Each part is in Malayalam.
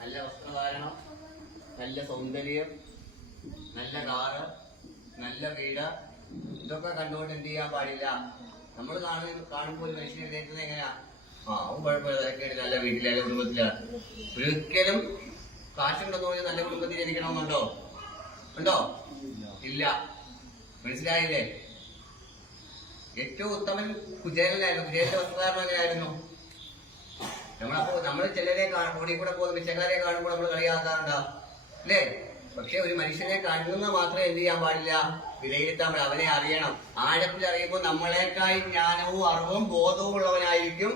നല്ല വസ്ത്രധാരണം, നല്ല സൗന്ദര്യം, നല്ല കാറ്, നല്ല വീട്, ഇതൊക്കെ കണ്ടുകൊണ്ട് എന്ത് ചെയ്യാൻ പാടില്ല. നമ്മൾ കാണുമ്പോൾ ഒരു മനുഷ്യനെ എഴുന്നേക്കുന്നത് എങ്ങനെയാ? അവൻ കുഴപ്പമില്ല, നല്ല വീട്ടിലെ കുടുംബത്തിലാണ്. ഒരിക്കലും കാശുണ്ടെന്ന് പറഞ്ഞാൽ നല്ല കുടുംബത്തിൽ ജനിക്കണമെന്നുണ്ടോ? ഉണ്ടോ? ഇല്ല. മനസ്സിലായില്ലേ? ഏറ്റവും ഉത്തമൻ കുചേലനായിരുന്നു. കുചേലന്റെ വസ്ത്രധാരണം എങ്ങനെയായിരുന്നു? നമ്മൾ ചിലരെ ഓടി കൂടെ പോകുന്ന പിച്ചക്കാരെ കാണുമ്പോൾ നമ്മൾ കളിയാക്കാറുണ്ടോ? അല്ലേ? പക്ഷെ ഒരു മനുഷ്യനെ കാണുന്ന മാത്രമേ എന്ത് ചെയ്യാൻ പാടില്ല, വിലയിരുത്താൻ പാടില്ല. അവനെ അറിയണം. ആഴത്തിൽ അറിയുമ്പോൾ നമ്മളെക്കായി ജ്ഞാനവും അറിവും ബോധവും ഉള്ളവനായിരിക്കും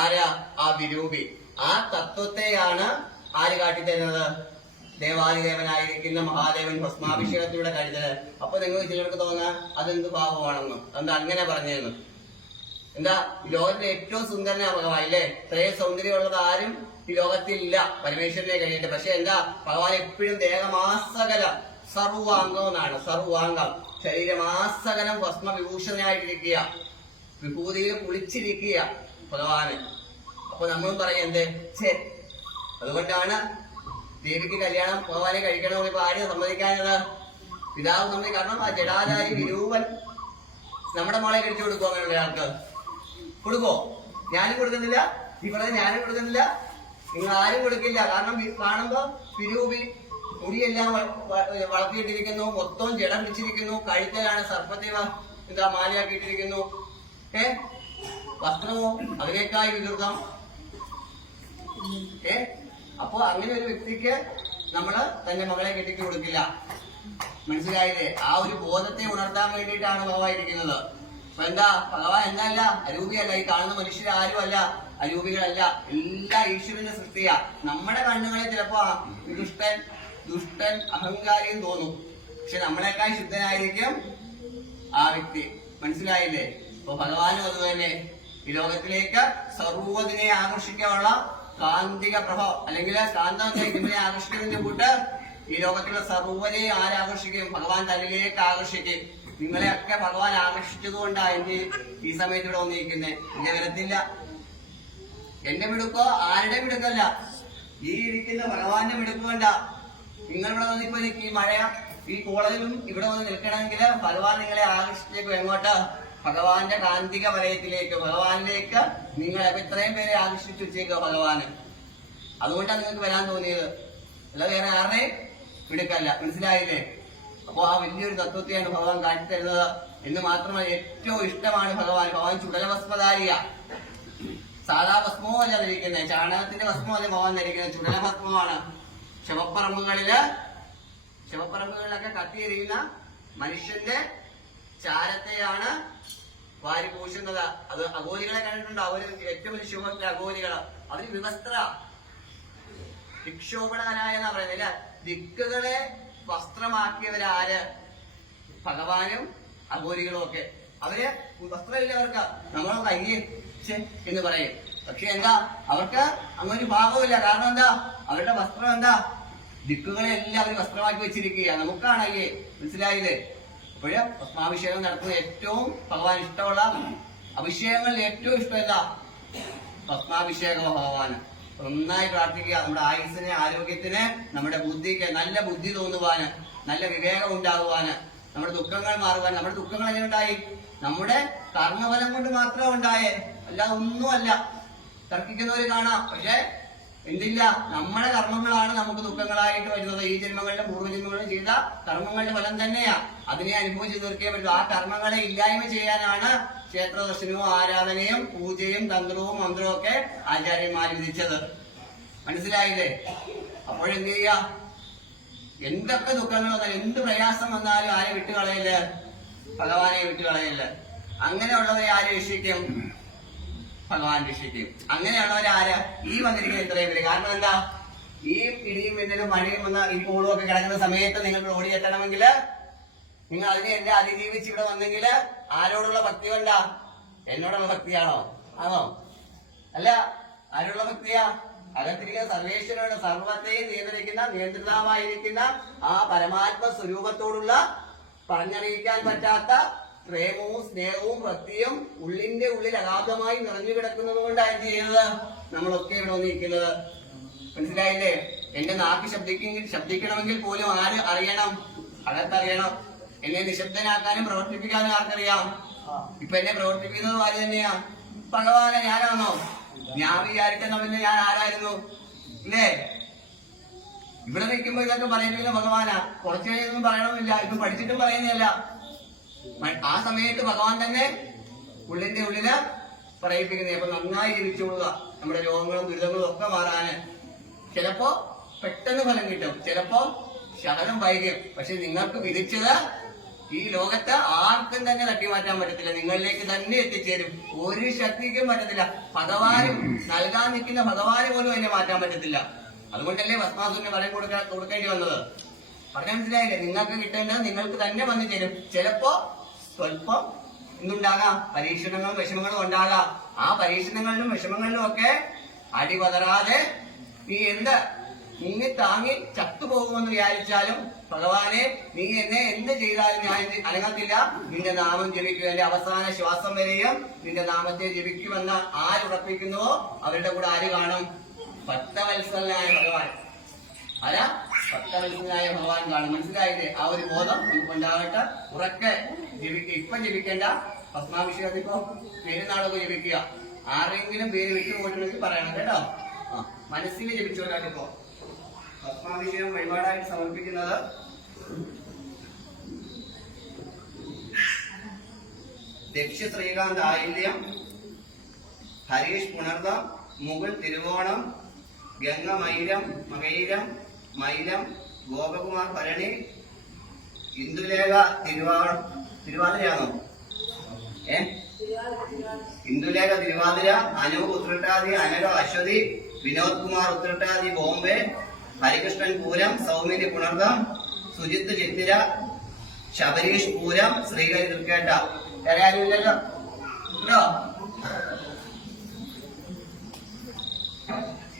ആരാ? ആ വിരൂപി. ആ തത്വത്തെയാണ് ആര് കാട്ടിത്തരുന്നത്? ദേവാദിദേവനായിരിക്കുന്ന മഹാദേവൻ ഭസ്മാഭിഷേകത്തിലൂടെ കാട്ടിത്തരുന്നത്. അപ്പൊ നിങ്ങൾ ചിലർക്ക് തോന്നാ അതെന്ത് പാപമാണെന്ന്. എന്താ അങ്ങനെ പറഞ്ഞതെന്ന്? എന്താ, ഈ ലോകത്തിലെ ഏറ്റവും സുന്ദരനാ ഭഗവാൻ അല്ലേ? ഇത്രയും സൗന്ദര്യമുള്ളത് ആരും ഈ ലോകത്തിൽ ഇല്ല, പരമേശ്വരനെ കഴിഞ്ഞിട്ട്. പക്ഷെ എന്താ, ഭഗവാൻ എപ്പോഴും ദേഹമാസകലം സർവാംഗം എന്നാണ്. സർവാംഗം, ശരീരമാസകലം ഭസ്മവിഭൂഷണനായിട്ടിരിക്കുക, വിഭൂതിയിൽ കുളിച്ചിരിക്കുക ഭഗവാന്. അപ്പൊ നമ്മളും പറയും എന്ത്? അതുകൊണ്ടാണ് ദേവിക്ക് കല്യാണം ഭഗവാനെ കഴിക്കണമെന്ന് ഇപ്പൊ ആരും സമ്മതിക്കാഞ്ഞത്? പിതാവ് സമ്മതി. കാരണം ആ ജടാധാരി വിരൂപൻ നമ്മുടെ മോളെ കഴിച്ചു കൊടുക്കുമോ? അങ്ങനെയുള്ള ആൾക്ക് കൊടുക്കോ? ഞാനും കൊടുക്കുന്നില്ല, ഇവിടെ ഞാനും കൊടുക്കുന്നില്ല, നിങ്ങൾ ആരും കൊടുക്കില്ല. കാരണം കാണുമ്പോ വിരൂപി, മുടിയെല്ലാം വളർത്തിയിട്ടിരിക്കുന്നു, മൊത്തം ജടം പിടിച്ചിരിക്കുന്നു, കഴുത്തലാണ് സർപ്പത്തെ എന്താ മാലയാക്കിയിട്ടിരിക്കുന്നു. വസ്ത്രമോ അതിനേക്കായി വികൃതം. അപ്പൊ അങ്ങനെ ഒരു വ്യക്തിക്ക് നമ്മള് തന്റെ മകളെ കെട്ടിക്ക് കൊടുക്കില്ല. മനസ്സിലായില്ലേ? ആ ഒരു ബോധത്തെ ഉണർത്താൻ വേണ്ടിയിട്ടാണ് ഭഗവാൻ ഇരിക്കുന്നത്. അപ്പൊ എന്താ, ഭഗവാൻ എന്നല്ല, അരൂപിയല്ല. ഈ കാണുന്ന മനുഷ്യരാരും അല്ല, അരൂപികളല്ല, എല്ലാ ഈശ്വരന്റെ സൃഷ്ടിയാ. നമ്മുടെ കണ്ണുകളെ ചിലപ്പോ ദുഷ്ടൻ അഹങ്കാരിയും തോന്നും. പക്ഷെ നമ്മളെക്കാൾ ശുദ്ധനായിരിക്കും ആ വ്യക്തി. മനസ്സിലായില്ലേ? അപ്പൊ ഭഗവാനും അതുതന്നെ ഈ ലോകത്തിലേക്ക് സർവ്വതിനെ ആകർഷിക്കാനുള്ള കാന്തിക പ്രഭാവം, അല്ലെങ്കിൽ കാന്തം ഇതിനെ ആകർഷിക്കുന്നതിന്റെ കൂട്ട് ഈ ലോകത്തിലുള്ള സർവ്വനെ ആരാകർഷിക്കും? ഭഗവാൻ തന്നിലേക്ക് ആകർഷിക്കും. നിങ്ങളെയൊക്കെ ഭഗവാൻ ആകർഷിച്ചതുകൊണ്ടാണ് എന്റെ ഈ സമയത്ത് ഇവിടെ വന്നിരിക്കുന്നത്. എന്നെ വരത്തില്ല. എന്റെ മിടുക്കോ ആരുടെ മിടുക്കല്ല, ഈ ഇരിക്കുന്ന ഭഗവാന്റെ മിടുക്കുകൊണ്ട. നിങ്ങളിവിടെ വന്നിപ്പോ എനിക്ക് ഈ മഴ ഈ കോളേജിലും ഇവിടെ വന്ന് നിൽക്കണമെങ്കിൽ ഭഗവാൻ നിങ്ങളെ ആകർഷിച്ചേക്കും. എങ്ങോട്ട്? ഭഗവാന്റെ കാന്തിക വലയത്തിലേക്ക്, ഭഗവാനിലേക്ക്. നിങ്ങളെ ഇത്രയും പേരെ ആകർഷിച്ചു വെച്ചേക്കുക ഭഗവാന്. അതുകൊണ്ടാണ് നിങ്ങൾക്ക് വരാൻ തോന്നിയത്, അല്ല വേറെ ആരുടെയും മിടുക്കല്ല. മനസ്സിലായില്ലേ? അപ്പൊ ആ വലിയൊരു തത്വത്തെയാണ് ഭഗവാൻ കാട്ടിത്തരുന്നത് എന്ന് മാത്രമല്ല, ഏറ്റവും ഇഷ്ടമാണ് ഭഗവാൻ ചുടലഭസ്മധാരിയ. സാധാ ഭസ്മവും അല്ല ധരിക്കുന്നത്, ചാണകത്തിന്റെ ഭസ്മമല്ല ഭഗവാൻ ധരിക്കുന്നത്, ചുടലഭസ്മമാണ്. ശവപ്പറമ്പുകളിലൊക്കെ കത്തിയെരിയുന്ന മനുഷ്യന്റെ ചാരത്തെയാണ് വാരി പൂശുന്നത്. അത് അഘോരികളെ കണ്ടിട്ടുണ്ടോ? അവര് ഏറ്റവും വലിയ ശുഭത്തിലെ അഘോരികള്. അവര് വിവസ്ത്ര വിക്ഷോഭണകനായ എന്നാ പറയുന്നില്ല. ദിക്കുകളെ വസ്ത്രമാക്കിയവരാര്? ഭഗവാനും അഘോരികളും ഒക്കെ. അവര് വസ്ത്രമില്ല അവർക്ക്. നമ്മൾ കയ്യേ എന്ന് പറയും. പക്ഷെ എന്താ, അവർക്ക് അങ്ങനൊരു ഭാഗമില്ല. കാരണം എന്താ, അവരുടെ വസ്ത്രം എന്താ, ദിക്കുകളെ എല്ലാം അവർ വസ്ത്രമാക്കി വെച്ചിരിക്കുക. നമുക്കാണല്ലേ. മനസ്സിലായില്ലേ? അപ്പോഴ് ഭസ്മാഭിഷേകം നടത്തുന്ന ഏറ്റവും ഭഗവാൻ ഇഷ്ടമുള്ള അഭിഷേകങ്ങളിൽ ഏറ്റവും ഇഷ്ടമല്ല ഭസ്മാഭിഷേകമോ ഭഗവാന്. നന്നായി പ്രാർത്ഥിക്കുക. നമ്മുടെ ആയുസ്സിന്, ആരോഗ്യത്തിന്, നമ്മുടെ ബുദ്ധിക്ക് നല്ല ബുദ്ധി തോന്നുവാന്, നല്ല വിവേകം ഉണ്ടാകുവാന്, നമ്മുടെ ദുഃഖങ്ങൾ മാറുവാൻ. നമ്മുടെ ദുഃഖങ്ങൾ എങ്ങനെ ഉണ്ടായി? നമ്മുടെ കർമ്മഫലം കൊണ്ട് മാത്രം ഉണ്ടായേ, അല്ലാതെ ഒന്നുമല്ല. തർക്കിക്കുന്നവര് കാണാം. പക്ഷെ എന്തില്ല, നമ്മുടെ കർമ്മങ്ങളാണ് നമുക്ക് ദുഃഖങ്ങളായിട്ട് വരുന്നത്. ഈ ജന്മങ്ങളിലും പൂർവ്വജന്മങ്ങളിലും ചെയ്ത കർമ്മങ്ങളുടെ ഫലം തന്നെയാ. അതിനെ അനുഭവിച്ച് തീർക്കേ പറ്റൂ. ആ കർമ്മങ്ങളെ ഇല്ലായ്മ ചെയ്യാനാണ് ക്ഷേത്ര ദർശനവും ആരാധനയും പൂജയും തന്ത്രവും മന്ത്രവും ഒക്കെ ആചാര്യന്മാർ വിധിച്ചത്. മനസ്സിലായില്ലേ? അപ്പോഴെന്ത് ചെയ്യാ? എന്തൊക്കെ ദുഃഖങ്ങൾ വന്നാലും, എന്ത് പ്രയാസം വന്നാലും ആരെ വിട്ടുകളയില്ല? ഭഗവാനെ വിട്ടുകളയില്ല. അങ്ങനെയുള്ളവരെ ആര് രക്ഷിക്കും? ഭഗവാൻ രക്ഷിക്കും. അങ്ങനെയുള്ളവരാര്? ഈ വന്നിരിക്കുന്ന ഇത്രയും പേര്. കാരണം എന്താ, ഈ ഇടിയും മിന്നലും മഴയും വന്ന ഈ പൂളും ഒക്കെ കിടക്കുന്ന സമയത്ത് നിങ്ങൾ ഓടിയെത്തണമെങ്കിൽ, നിങ്ങൾ അതിനെ എല്ലാം അതിജീവിച്ച് ഇവിടെ വന്നെങ്കിൽ ആരോടുള്ള ഭക്തി വേണ്ട? എന്നോടുള്ള ഭക്തിയാണോ? ആണോ? അല്ല. ആരോടുള്ള ഭക്തിയാ? അകത്തിരിക്കുന്ന സർവേശ്വരനോട്, സർവത്തെയും നിയന്ത്രിക്കുന്ന നിയന്ത്രിതമായിരിക്കുന്ന ആ പരമാത്മ സ്വരൂപത്തോടുള്ള പറഞ്ഞറിയിക്കാൻ പറ്റാത്ത പ്രേമവും സ്നേഹവും ഭക്തിയും ഉള്ളിന്റെ ഉള്ളിൽ അഗാധമായി നിറഞ്ഞു കിടക്കുന്നത് കൊണ്ടാണ് എന്ത് ചെയ്യുന്നത്? നമ്മളൊക്കെ ഇവിടെ വന്നിരിക്കുന്നത്. മനസ്സിലായില്ലേ? എന്റെ നാക്ക് ശബ്ദിക്കണമെങ്കിൽ പോലും ആര് അറിയണം? അകത്തറിയണം. എന്നെ നിശബ്ദനാക്കാനും പ്രവർത്തിപ്പിക്കാനും ആർക്കറിയാം? ഇപ്പൊ എന്നെ പ്രവർത്തിപ്പിക്കുന്നത് ആര് തന്നെയാ? ഭഗവാനെ. ഞാനാണോ? ഞാൻ വിചാരിക്കുന്ന ഞാൻ ആരായിരുന്നു? ഇല്ലേ? ഇവിടെ നിൽക്കുമ്പോ ഇതൊക്കെ പറയുന്നില്ല ഭഗവാനാ. കുറച്ചു കഴിഞ്ഞൊന്നും പറയണമെന്നില്ല. ഇപ്പൊ പഠിച്ചിട്ടും പറയുന്നില്ല. ആ സമയത്ത് ഭഗവാൻ തന്നെ ഉള്ളിന്റെ ഉള്ളില് പറയിപ്പിക്കുന്നത്. അപ്പൊ നന്നായി ജീവിച്ചോളുക. നമ്മുടെ രോഗങ്ങളും ദുരിതങ്ങളും ഒക്കെ മാറാന്. ചിലപ്പോ പെട്ടെന്ന് ഫലം കിട്ടും, ചിലപ്പോ ശകലം വൈകും. പക്ഷെ നിങ്ങൾക്ക് വിധിച്ചത് ഈ ലോകത്ത് ആർക്കും തന്നെ തട്ടിമാറ്റാൻ പറ്റത്തില്ല. നിങ്ങളിലേക്ക് തന്നെ എത്തിച്ചേരും. ഒരു ശക്തിക്കും പറ്റത്തില്ല. ഭഗവാനും നൽകാൻ നിൽക്കുന്ന ഭഗവാന് പോലും എന്നെ മാറ്റാൻ പറ്റത്തില്ല. അതുകൊണ്ടല്ലേ ഭസ്മാസുരന് ഫലം കൊടുക്കേണ്ടി വന്നത്. പറഞ്ഞ മനസ്സിലായില്ലേ? നിങ്ങൾക്ക് കിട്ടേണ്ടത് നിങ്ങൾക്ക് തന്നെ വന്നു ചേരും. ചിലപ്പോ സ്വല്പം എന്തുണ്ടാകാം? പരീക്ഷണങ്ങളും വിഷമങ്ങളും ഉണ്ടാകാം. ആ പരീക്ഷണങ്ങളിലും വിഷമങ്ങളിലും ഒക്കെ അടിപതറാതെ നീ നീ താങ്ങി ചത്തുപോകുമെന്ന് വിചാരിച്ചാലും ഭഗവാനെ, നീ എന്നെ എന്ത് ചെയ്താലും ഞാൻ അനങ്ങത്തില്ല. നിന്റെ നാമം ജപിക്കുക. എന്റെ അവസാന ശ്വാസം വരെയും നിന്റെ നാമത്തെ ജപിക്കുമെന്ന് ആരുറപ്പിക്കുന്നുവോ അവരുടെ കൂടെ ആര് കാണും? ഭക്തവത്സലനായ ഭഗവാൻ. ആരാ? ഭക്തവത്സലനായ ഭഗവാൻ കാണും. മനസ്സിലായില്ലേ? ആ ഒരു ബോധം നിങ്ങൾക്ക് ഉണ്ടാകട്ടെ. ഉറക്കെ ജപിക്കുക. ഇപ്പം ജപിക്കേണ്ട. ഭസ്മാഭിഷേകത്തിപ്പോ പെരുന്നാളൊക്കെ ജപിക്കുക. ആരെങ്കിലും പേര് വിട്ടുപോയിട്ടുണ്ടെങ്കിൽ പറയണം കേട്ടോ. മനസ്സിനെ ജപിച്ചോട്ടാട്ടിപ്പോ ഭസ്മാഭിഷേകം വഴിപാടായിട്ട് സമർപ്പിക്കുന്നത് ദക്ഷ ശ്രീകാന്ത് ആയില്യം, ഹരീഷ് പുണർദം, മുകുൾ തിരുവോണം, ഗംഗ മൈലം മകൈലം മൈലം, ഗോപകുമാർ ഭരണി, ഇന്ദുലേഖ തിരുവാതിരയാണോ? ഇന്ദുലേഖ തിരുവാതിര, അനൂപ് ഉത്രട്ടാതി, അനലോ അശ്വതി, വിനോദ് കുമാർ ഉത്രട്ടാതി ബോംബെ, ഹരികൃഷ്ണൻ പൂരം, സൗമിനി പുണർദം, സുജിത്ത് ചിത്തിര, ശബരീഷ് പൂരം, ശ്രീകരി തൃക്കേട്ട. വേറെ ആരും ഇല്ലല്ലോ?